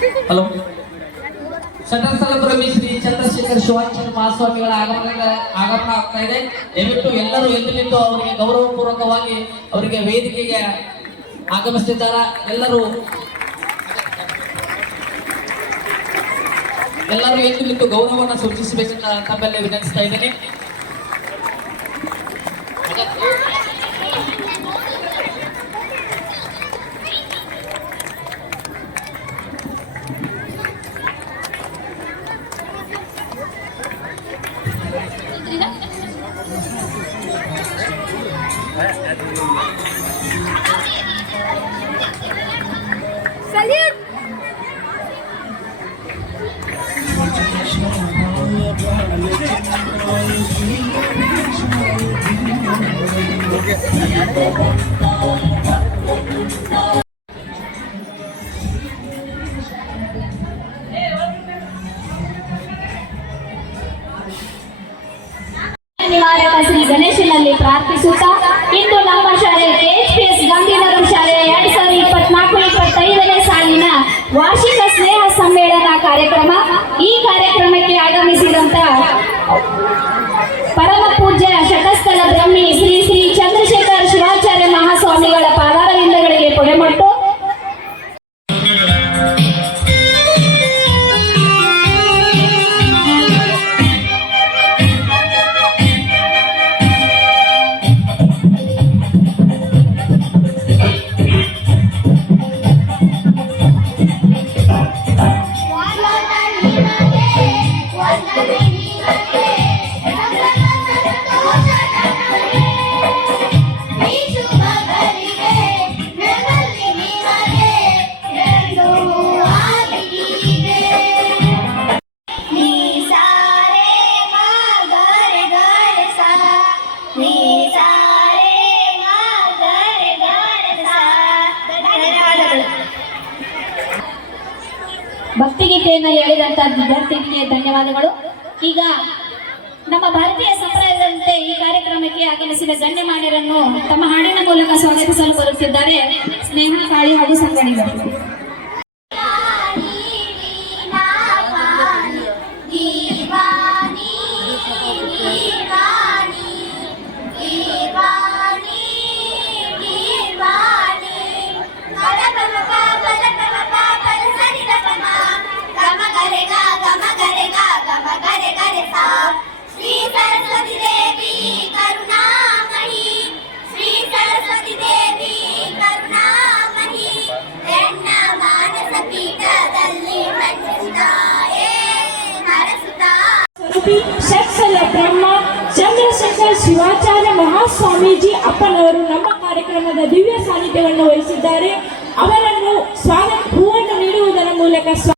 Hello. ಶಟಸ್ಥಲಪುರ ಶ್ರೀ ಚಂದ್ರಶೇಖರ್ ಶಿವಾಚಾರ್ಯ ಮಹಾಸ್ವಾಮಿಗಳ ಆಗಮನ ಆಗಮನ ಆಗ್ತಾ ಇದೆ. ದಯವಿಟ್ಟು ಎಲ್ಲರೂ ಎದ್ದು ನಿಂತು ಅವರಿಗೆ ಗೌರವಪೂರ್ವಕವಾಗಿ ಅವರಿಗೆ ವೇದಿಕೆಗೆ ಆಗಮಿಸುತ್ತಿದ್ದಾರೆ? ಎಲ್ಲರೂ ಎಲ್ಲರೂ ಎದ್ದು ನಿಂತು ಗೌರವವನ್ನು ಸೂಚಿಸಬೇಕಂತ ತಮ್ಮಲ್ಲಿ ವಿನಂತಿಸ್ತಾ ಇದ್ದೇನೆ. ಭಕ್ತಿಗೀತೆಯನ್ನು ಹೇಳಿದಂತ ವಿದ್ಯಾರ್ಥಿಗಳಿಗೆ ಧನ್ಯವಾದಗಳು. ಈಗ ನಮ್ಮ ಭಾರತೀಯ ಸಂಪ್ರದಾಯದಂತೆ ಈ ಕಾರ್ಯಕ್ರಮಕ್ಕೆ ಆಗಮಿಸಿದ ಗಣ್ಯಮಾನ್ಯರನ್ನು ತಮ್ಮ ಹಾಡಿನ ಮೂಲಕ ಸ್ವಾಗತಿಸಲು ಬರುತ್ತಿದ್ದಾರೆ ಸ್ನೇಹ ಕಾಳಿ ಹಾಗೂ ಸಂಗಡಿಗರು ಶಿವಾಚಾರ್ಯ ಮಹಾಸ್ವಾಮೀಜಿ ಅಪ್ಪನವರು ನಮ್ಮ ಕಾರ್ಯಕ್ರಮದ ದಿವ್ಯ ಸಾನ್ನಿಧ್ಯವನ್ನು ವಹಿಸಿದ್ದಾರೆ. ಅವರನ್ನು ಸ್ವಾಗತ ಹೂವನ್ನು ನೀಡುವುದರ ಮೂಲಕ ಸ್ವಾ-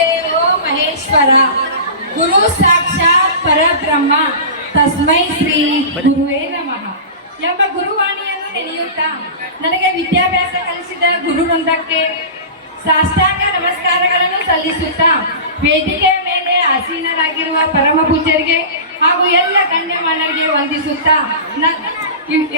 ಗುರುದೇವೋ ಮಹೇಶ್ವರ, ಗುರು ಸಾಕ್ಷಾತ್ ಪರಬ್ರಹ್ಮ, ತಸ್ಮೈ ಶ್ರೀ ಗುರುವೇ ನಮಃ. ಎಂಬ ಗುರುವಾಣಿಯನ್ನು ನೆನೆಯುತ್ತಾ ನನಗೆ ವಿದ್ಯಾಭ್ಯಾಸ ಕಲಿಸಿದ ಗುರು ವೃಂದಕ್ಕೆ ಸಾಷ್ಟಾಂಗ ನಮಸ್ಕಾರಗಳನ್ನು ಸಲ್ಲಿಸುತ್ತಾ ವೇದಿಕೆಯ ಮೇಲೆ ಆಸೀನರಾಗಿರುವ ಪರಮ ಪೂಜ್ಯರಿಗೆ ಹಾಗೂ ಎಲ್ಲ ಗಣ್ಯಮಾನರಿಗೆ ವಂದಿಸುತ್ತಾ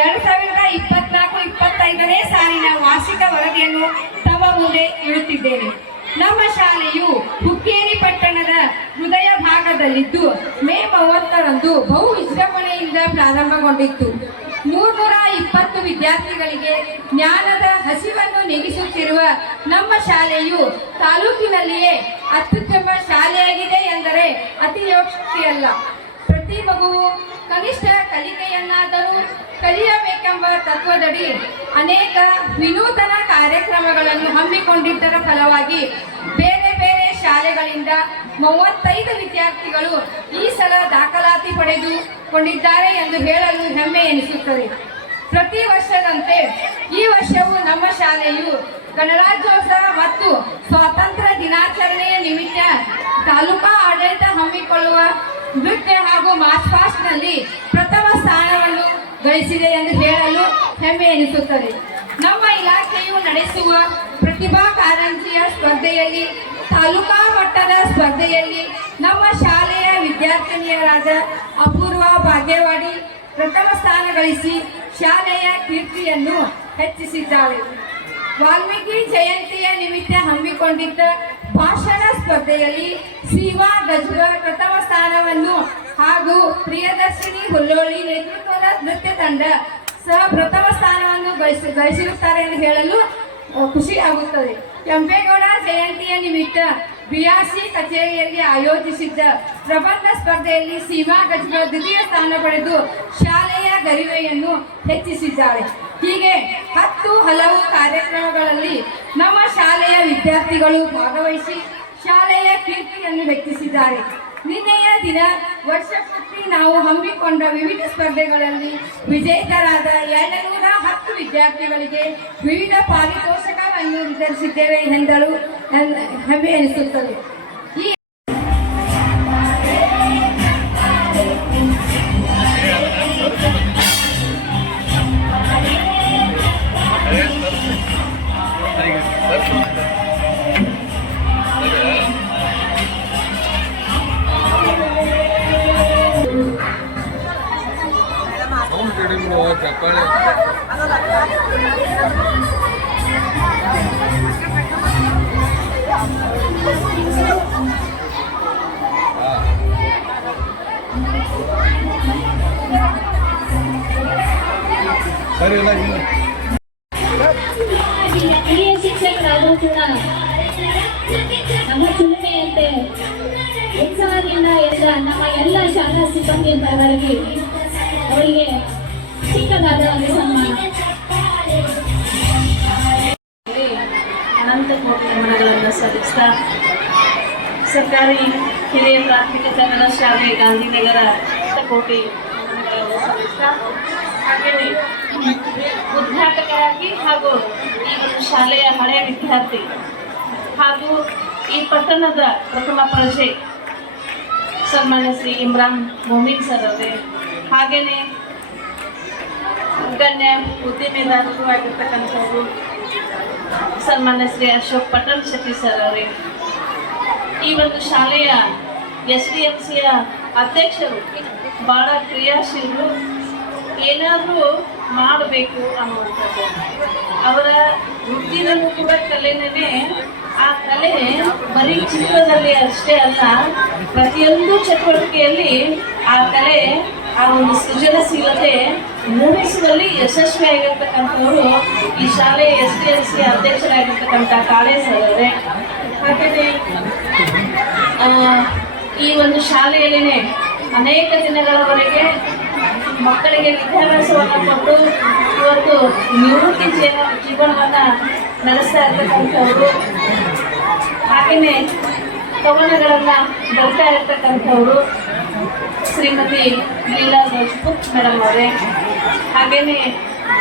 ಎರಡು ಸಾವಿರದ ಇಪ್ಪತ್ನಾಲ್ಕು, ಇಪ್ಪತ್ತೈದನೇ ಸಾಲಿನ ವಾರ್ಷಿಕ ವರದಿಯನ್ನು ತಮ್ಮ ಮುಂದೆ ಇಡುತ್ತಿದ್ದೇನೆ. ನಮ್ಮ ಶಾಲೆಯು ಹುಕ್ಕೇರಿ ಪಟ್ಟಣದ ಹೃದಯ ಭಾಗದಲ್ಲಿದ್ದು ಮೇ ಮೂವತ್ತರಂದು ಬಹು ವಿಜೃಂಭಣೆಯಿಂದ ಪ್ರಾರಂಭಗೊಂಡಿತ್ತು. ಮೂರ್ನೂರ ಇಪ್ಪತ್ತು ವಿದ್ಯಾರ್ಥಿಗಳಿಗೆ ಜ್ಞಾನದ ಹಸಿವನ್ನು ನೀಗಿಸುತ್ತಿರುವ ನಮ್ಮ ಶಾಲೆಯು ತಾಲೂಕಿನಲ್ಲಿಯೇ ಅತ್ಯುತ್ತಮ ಶಾಲೆಯಾಗಿದೆ ಎಂದರೆ ಅತಿಯೋಕ್ತಿಯಲ್ಲ ಪ್ರತಿ ಮಗುವು ಕನಿಷ್ಠ ಕಲಿಕೆಯನ್ನಾದರೂ ಕಲಿಯಬೇಕೆಂಬ ತತ್ವದಡಿ ಅನೇಕ ವಿನೂತನ ಕಾರ್ಯಕ್ರಮಗಳನ್ನು ಹಮ್ಮಿಕೊಂಡಿದ್ದರ ಫಲವಾಗಿ ಬೇರೆ ಬೇರೆ ಶಾಲೆಗಳಿಂದ ಮೂವತ್ತೈದು ವಿದ್ಯಾರ್ಥಿಗಳು ಈ ಸಲ ದಾಖಲಾತಿ ಪಡೆದುಕೊಂಡಿದ್ದಾರೆ ಎಂದು ಹೇಳಲು ಹೆಮ್ಮೆ ಎನಿಸುತ್ತದೆ. ಪ್ರತಿ ವರ್ಷದಂತೆ ಈ ವರ್ಷವೂ ನಮ್ಮ ಶಾಲೆಯು ಗಣರಾಜ್ಯೋತ್ಸವ ಮತ್ತು ಸ್ವಾತಂತ್ರ್ಯ ದಿನಾಚರಣೆಯ ನಿಮಿತ್ತ ತಾಲೂಕಾ ಆಡಳಿತ ಹಮ್ಮಿಕೊಳ್ಳುವ ನೃತ್ಯ ಹಾಗೂ ಮಾರ್ಚ್ ಪಾಸ್ಟ್ನಲ್ಲಿ ಪ್ರಥಮ ಸ್ಥಾನವನ್ನು ಗಳಿಸಿದೆ ಎಂದು ಹೇಳಲು ಹೆಮ್ಮೆ ಎನಿಸುತ್ತದೆ. ನಮ್ಮ ಇಲಾಖೆಯು ನಡೆಸುವ ಪ್ರತಿಭಾ ಕಾರಂಜಿಯ ಸ್ಪರ್ಧೆಯಲ್ಲಿ, ತಾಲೂಕಾ ಮಟ್ಟದ ಸ್ಪರ್ಧೆಯಲ್ಲಿ ನಮ್ಮ ಶಾಲೆಯ ವಿದ್ಯಾರ್ಥಿನಿಯರಾದ ಅಪೂರ್ವ ಭಾಗ್ಯವಾಡಿ ಪ್ರಥಮ ಸ್ಥಾನ ಗಳಿಸಿ ಶಾಲೆಯ ಕೀರ್ತಿಯನ್ನು ಹೆಚ್ಚಿಸಿದ್ದಾಳೆ. ವಾಲ್ಮೀಕಿ ಜಯಂತಿಯ ನಿಮಿತ್ತ ಹಮ್ಮಿಕೊಂಡಿದ್ದ ಭಾಷಣ ಸ್ಪರ್ಧೆಯಲ್ಲಿ ಸೀವಾ ಗಜ್ಗರ್ ಪ್ರಥಮ ಸ್ಥಾನವನ್ನು ಹಾಗೂ ಪ್ರಿಯದರ್ಶಿನಿ ಹುಲ್ಲೋಳಿ ನೇತೃತ್ವದ ನೃತ್ಯ ತಂಡ ಸಹ ಪ್ರಥಮ ಸ್ಥಾನವನ್ನು ಗಳಿಸಿ ಗಳಿಸಿರುತ್ತಾರೆ ಎಂದು ಹೇಳಲು ಖುಷಿ ಆಗುತ್ತದೆ. ಕೆಂಪೇಗೌಡ ಜಯಂತಿಯ ನಿಮಿತ್ತ ಬಿಆರ್ಸಿ ಕಚೇರಿಯಲ್ಲಿ ಆಯೋಜಿಸಿದ್ದ ಪ್ರಬಂಧ ಸ್ಪರ್ಧೆಯಲ್ಲಿ ಸೀಮಾ ಗಜ್ಗರ್ ದ್ವಿತೀಯ ಸ್ಥಾನ ಪಡೆದು ಶಾಲೆಯ ಗರಿವೆಯನ್ನು ಹೆಚ್ಚಿಸಿದ್ದಾರೆ. ಹೀಗೆ ಹತ್ತು ಹಲವು ಕಾರ್ಯಕ್ರಮಗಳಲ್ಲಿ ನಮ್ಮ ಶಾಲೆಯ ವಿದ್ಯಾರ್ಥಿಗಳು ಭಾಗವಹಿಸಿ ಶಾಲೆಯ ಕೀರ್ತಿಯನ್ನು ಹೆಚ್ಚಿಸಿದ್ದಾರೆ ನಿನ್ನೆಯ ದಿನ ವರ್ಷಪೂರ್ತಿ ನಾವು ಹಮ್ಮಿಕೊಂಡ ವಿವಿಧ ಸ್ಪರ್ಧೆಗಳಲ್ಲಿ ವಿಜೇತರಾದ ಎರಡು ನೂರ ಹತ್ತು ವಿದ್ಯಾರ್ಥಿಗಳಿಗೆ ವಿವಿಧ ಪಾರಿತೋಷಕವನ್ನು ವಿತರಿಸಿದ್ದೇವೆ ಎಂದಲು ಹೆಮ್ಮೆ ಎನಿಸುತ್ತದೆ. ಹಿರಿಯ ಶಿಕ್ಷಕರಾದರೂ ಕೂಡ ನಮ್ಮ ಚಿಲುಮೆಯಂತೆ ಉತ್ಸಾಹದಿಂದ ಎಲ್ಲ ನಮ್ಮ ಎಲ್ಲ ಶಾಲಾ ಸಿಬ್ಬಂದಿಯವರಿಗೆ ಅವರಿಗೆ ಚಿಕ್ಕದಾದ ಒಂದು ಸನ್ಮಾನ ಅನಂತ ಕೋಟಿ ನಮನಗಳನ್ನು ಸಲ್ಲಿಸ್ತಾ ಸರ್ಕಾರಿ ಹಿರಿಯ ಪ್ರಾಥಮಿಕ ಕನ್ನಡ ಶಾಲೆ ಗಾಂಧಿನಗರ ಕೋಟಿ ನಮನಗಳನ್ನು ಸಲ್ಲಿಸ್ತಾ ಹಾಗೆಯೇ ಉದ್ಘಾಟಕರಾಗಿ ಹಾಗೂ ಈ ಒಂದು ಶಾಲೆಯ ಹಳೆಯ ವಿದ್ಯಾರ್ಥಿ ಹಾಗೂ ಈ ಪಟ್ಟಣದ ಪ್ರಥಮ ಪ್ರಜೆ ಸನ್ಮಾನ್ಯ ಶ್ರೀ ಇಮ್ರಾನ್ ಮೊಮಿನ್ ಸರ್ ಅವರೇ. ಹಾಗೆಯೇ ಗಣ್ಯ ಉದ್ಯಮಿದಾರರು ಆಗಿರ್ತಕ್ಕಂಥವ್ರು ಸನ್ಮಾನ್ಯ ಶ್ರೀ ಅಶೋಕ್ ಪಟೇಲ್ ಶೆಟ್ಟಿ ಸರ್ ಅವರೇ. ಈ ಒಂದು ಶಾಲೆಯ ಎಸ್ ಡಿ ಎಂ ಸಿಯ ಅಧ್ಯಕ್ಷರು ಭಾಳ ಕ್ರಿಯಾಶೀಲರು. ಏನಾದರೂ ಮಾಡಬೇಕು ಅನ್ನುವಂಥದ್ದು. ಅವರ ವೃತ್ತಿನಲ್ಲೂ ಕೂಡ ಕಲೆನೇ ಆ ಕಲೆ ಬರೀ ಚಿತ್ರದಲ್ಲಿ ಅಷ್ಟೇ ಅಲ್ಲ, ಪ್ರತಿಯೊಂದು ಚಟುವಟಿಕೆಯಲ್ಲಿ ಆ ಕಲೆ ಆ ಒಂದು ಸೃಜನಶೀಲತೆ ಮೂಡಿಸುವಲ್ಲಿ ಯಶಸ್ವಿಯಾಗಿರ್ತಕ್ಕಂಥವರು ಈ ಶಾಲೆ ಎಸ್ ಡಿ ಎಲ್ ಸಿ ಅಧ್ಯಕ್ಷರಾಗಿರ್ತಕ್ಕಂಥ ಕಾಳೆ ಸರ್ ಅವರೇ. ಹಾಗೆಯೇ ಈ ಒಂದು ಶಾಲೆಯಲ್ಲಿನೇ ಅನೇಕ ದಿನಗಳವರೆಗೆ ಮಕ್ಕಳಿಗೆ ವಿದ್ಯಾಭ್ಯಾಸವನ್ನು ಕೊಟ್ಟು ಇವತ್ತು ನಿವೃತ್ತಿ ಜೀವನ ಜೀವನವನ್ನು ನಡೆಸ್ತಾ ಇರ್ತಕ್ಕಂಥವ್ರು. ಹಾಗೆಯೇ ಕವನಗಳನ್ನು ಬರ್ತಾ ಇರ್ತಕ್ಕಂಥವ್ರು. ಶ್ರೀಮತಿ ಲೀಲಾ ರಜಪೂತ್ ಮೇಡಮ್ ಅವರೇ ಹಾಗೆಯೇ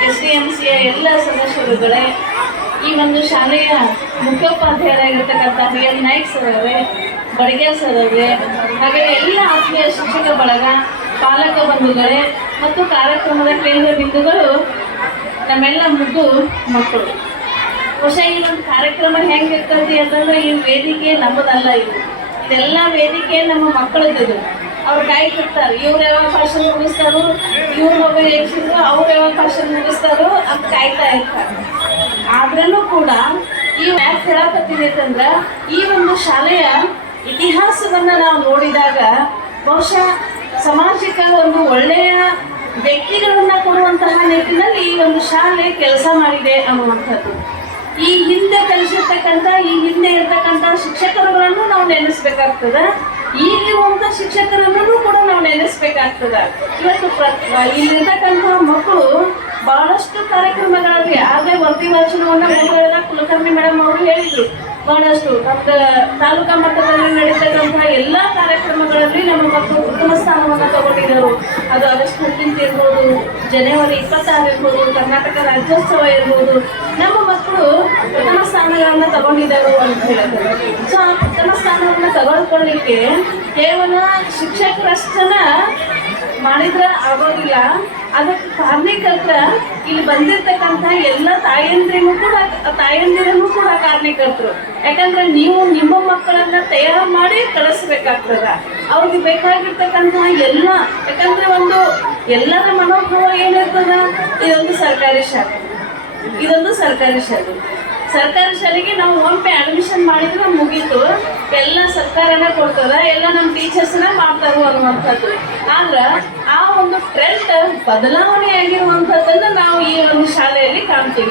ಎಸ್ ಡಿ ಎಂ ಸಿಯ ಎಲ್ಲ ಸದಸ್ಯರುಗಳೇ, ಈ ಒಂದು ಶಾಲೆಯ ಮುಖ್ಯೋಪಾಧ್ಯಾಯರಾಗಿರ್ತಕ್ಕಂಥ ಬಿ ಎಲ್ ನಾಯ್ಕ್ ಸರ್ ಅವರೇ ಬಡಗೇರ್ ಸರ್ ಅವರೇ, ಹಾಗೆ ಎಲ್ಲ ಆತ್ಮೀಯ ಶಿಕ್ಷಕ ಬಳಗ, ಪಾಲಕ ಬಂಧುಗಳೇ ಮತ್ತು ಕಾರ್ಯಕ್ರಮದ ಕೇಂದ್ರ ಬಿಂದುಗಳು ನಮ್ಮೆಲ್ಲ ಮುದ್ದು ಮಕ್ಕಳು. ಹೊಸ ಈ ಒಂದು ಕಾರ್ಯಕ್ರಮ ಹೆಂಗಿರ್ತದೆ ಅಂತಂದ್ರೆ ಈ ವೇದಿಕೆ ನಮ್ಮದಲ್ಲ ಇದು. ಇದೆಲ್ಲ ವೇದಿಕೆ ನಮ್ಮ ಮಕ್ಕಳದ್ದು ಅವ್ರು ಕಾಯ್ತಿರ್ತಾರೆ ಇವ್ರು ಯಾವಾಗ ಫ್ಯಾಷನ್ ಮುಗಿಸ್ತಾರೋ ಇವ್ರು ಮಗು ಹೇಳ್ತಿದ್ರು, ಅವ್ರು ಯಾವಾಗ ಫ್ಯಾಷನ್ ಮುಗಿಸ್ತಾರೋ ಅಂತ ಕಾಯ್ತಾ ಇರ್ತಾರೆ. ಆದ್ರೂ ಕೂಡ ಈ ಯಾಕೆ ಹೇಳಕತ್ತೀನಿ ಅಂತಂದ್ರೆ, ಈ ಒಂದು ಶಾಲೆಯ ಇತಿಹಾಸವನ್ನ ನಾವು ನೋಡಿದಾಗ ಬಹುಶಃ ಸಮಾಜಕ್ಕೆ ಒಂದು ಒಳ್ಳೆಯ ವ್ಯಕ್ತಿಗಳನ್ನು ಕೊಡುವಂತಹ ನಿಟ್ಟಿನಲ್ಲಿ ಈ ಒಂದು ಶಾಲೆ ಕೆಲಸ ಮಾಡಿದೆ ಅನ್ನುವಂಥದ್ದು. ಈ ಹಿಂದೆ ಕಲಿಸಿರ್ತಕ್ಕಂಥ, ಈ ಹಿಂದೆ ಇರ್ತಕ್ಕಂಥ ಶಿಕ್ಷಕರುಗಳನ್ನು ನಾವು ನೆನೆಸ್ಬೇಕಾಗ್ತದ. ಈಗಿರುವಂಥ ಶಿಕ್ಷಕರನ್ನೂ ಕೂಡ ನಾವು ನೆನೆಸ್ಬೇಕಾಗ್ತದ. ಇವತ್ತು ಇಲ್ಲಿರ್ತಕ್ಕಂಥ ಮಕ್ಕಳು ಬಹಳಷ್ಟು ಕಾರ್ಯಕ್ರಮಗಳಲ್ಲಿ ಯಾವುದೇ ವರದಿ ವಾಚನವನ್ನ ಕುಲಕರ್ಣಿ ಮೇಡಮ್ ಅವರು ಹೇಳಿದ್ರು. ಬಹಳಷ್ಟು. ನಮ್ದು ತಾಲೂಕಾ ಮಟ್ಟದಲ್ಲಿ ನಡೀತಕ್ಕಂತಹ ಎಲ್ಲ ಕಾರ್ಯಕ್ರಮಗಳಲ್ಲಿ ನಮ್ಮ ಮಕ್ಕಳು ಉತ್ತಮ ಸ್ಥಾನವನ್ನು ತಗೊಂಡಿದ್ದರು. ಅದು ಆಗಸ್ಟ್ ಹದಿನೆಂಟು ಇರ್ಬೋದು, ಜನವರಿ ಇಪ್ಪತ್ತಾರು ಇರ್ಬೋದು, ಕರ್ನಾಟಕ ರಾಜ್ಯೋತ್ಸವ ಇರ್ಬೋದು. ನಮ್ಮ ಮಕ್ಕಳು ಉತ್ತಮ ಸ್ಥಾನಗಳನ್ನ ತಗೊಂಡಿದ್ದರು ಅಂತ ಹೇಳಿದ್ರು ಸೊ ಆ ಉತ್ತಮ ಸ್ಥಾನವನ್ನು ತಗೊಳ್ಕೊಳ್ಳಿಕ್ಕೆ ಕೇವಲ ಶಿಕ್ಷಕರಷ್ಟನ ಮಾಡಿದ್ರೆ ಆಗೋದಿಲ್ಲ. ಅದಕ್ಕೆ ಕಾರಣೀಕರ್ತ ಇಲ್ಲಿ ಬಂದಿರ್ತಕ್ಕಂಥ ಎಲ್ಲ ತಾಯಂದಿರನ್ನು ಕೂಡ ತಾಯಂದಿರನ್ನು ಕೂಡ ಕಾರಣೀಕರ್ತರು. ಯಾಕಂದ್ರೆ ನೀವು ನಿಮ್ಮ ಮಕ್ಕಳನ್ನ ತಯಾರು ಮಾಡಿ ಕಳಿಸ್ಬೇಕಾಗ್ತದ. ಅವ್ರಿಗೆ ಬೇಕಾಗಿರ್ತಕ್ಕಂತಹ ಎಲ್ಲ, ಯಾಕಂದ್ರೆ ಒಂದು ಎಲ್ಲರ ಮನೋಭಾವ ಏನಿರ್ತದ? ಇದೊಂದು ಸರ್ಕಾರಿ ಶಾಲೆ. ಇದೊಂದು ಸರ್ಕಾರಿ ಶಾಲೆ. ಸರ್ಕಾರಿ ಶಾಲೆಗೆ ನಾವು ಒಮ್ಮೆ ಅಡ್ಮಿಷನ್ ಮಾಡಿದ್ರೆ ಮುಗೀತು. ಎಲ್ಲ ಸರ್ಕಾರನ ಕೊಡ್ತದ, ಎಲ್ಲ ನಮ್ಮ ಟೀಚರ್ಸ್ನ ಮಾಡ್ತಾರು ಅನ್ನುವಂಥದ್ದು. ಆದ್ರೆ ಆ ಒಂದು ಟ್ರೆಂಡ್ ಬದಲಾವಣೆ ಆಗಿರುವಂಥದ್ದನ್ನು ನಾವು ಈ ಒಂದು ಶಾಲೆಯಲ್ಲಿ ಕಾಣ್ತೀವಿ.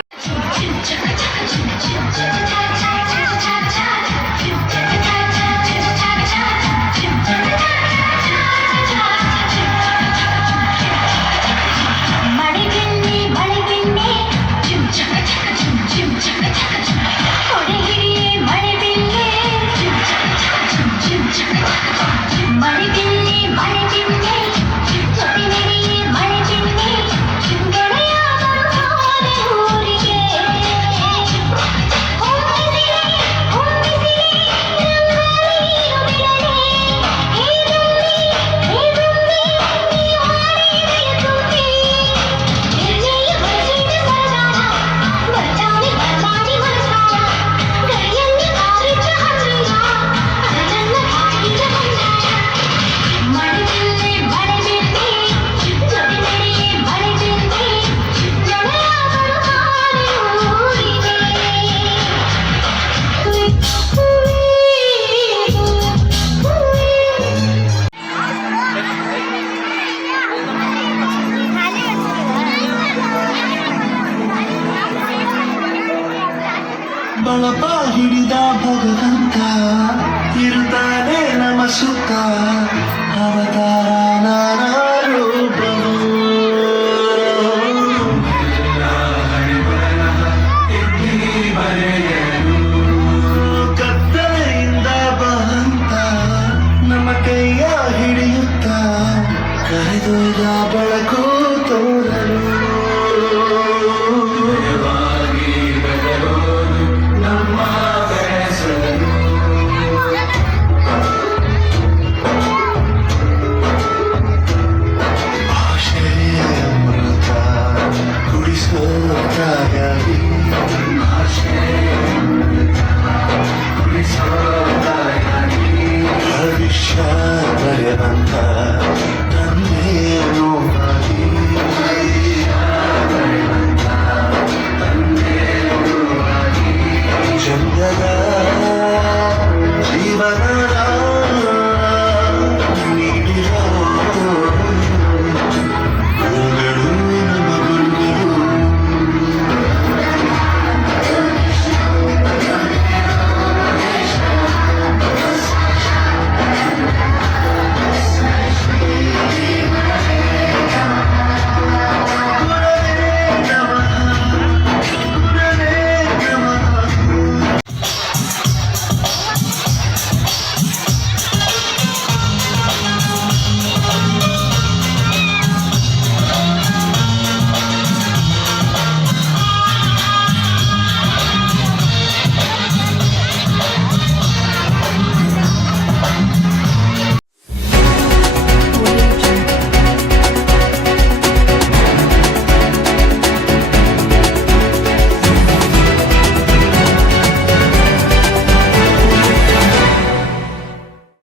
Mama.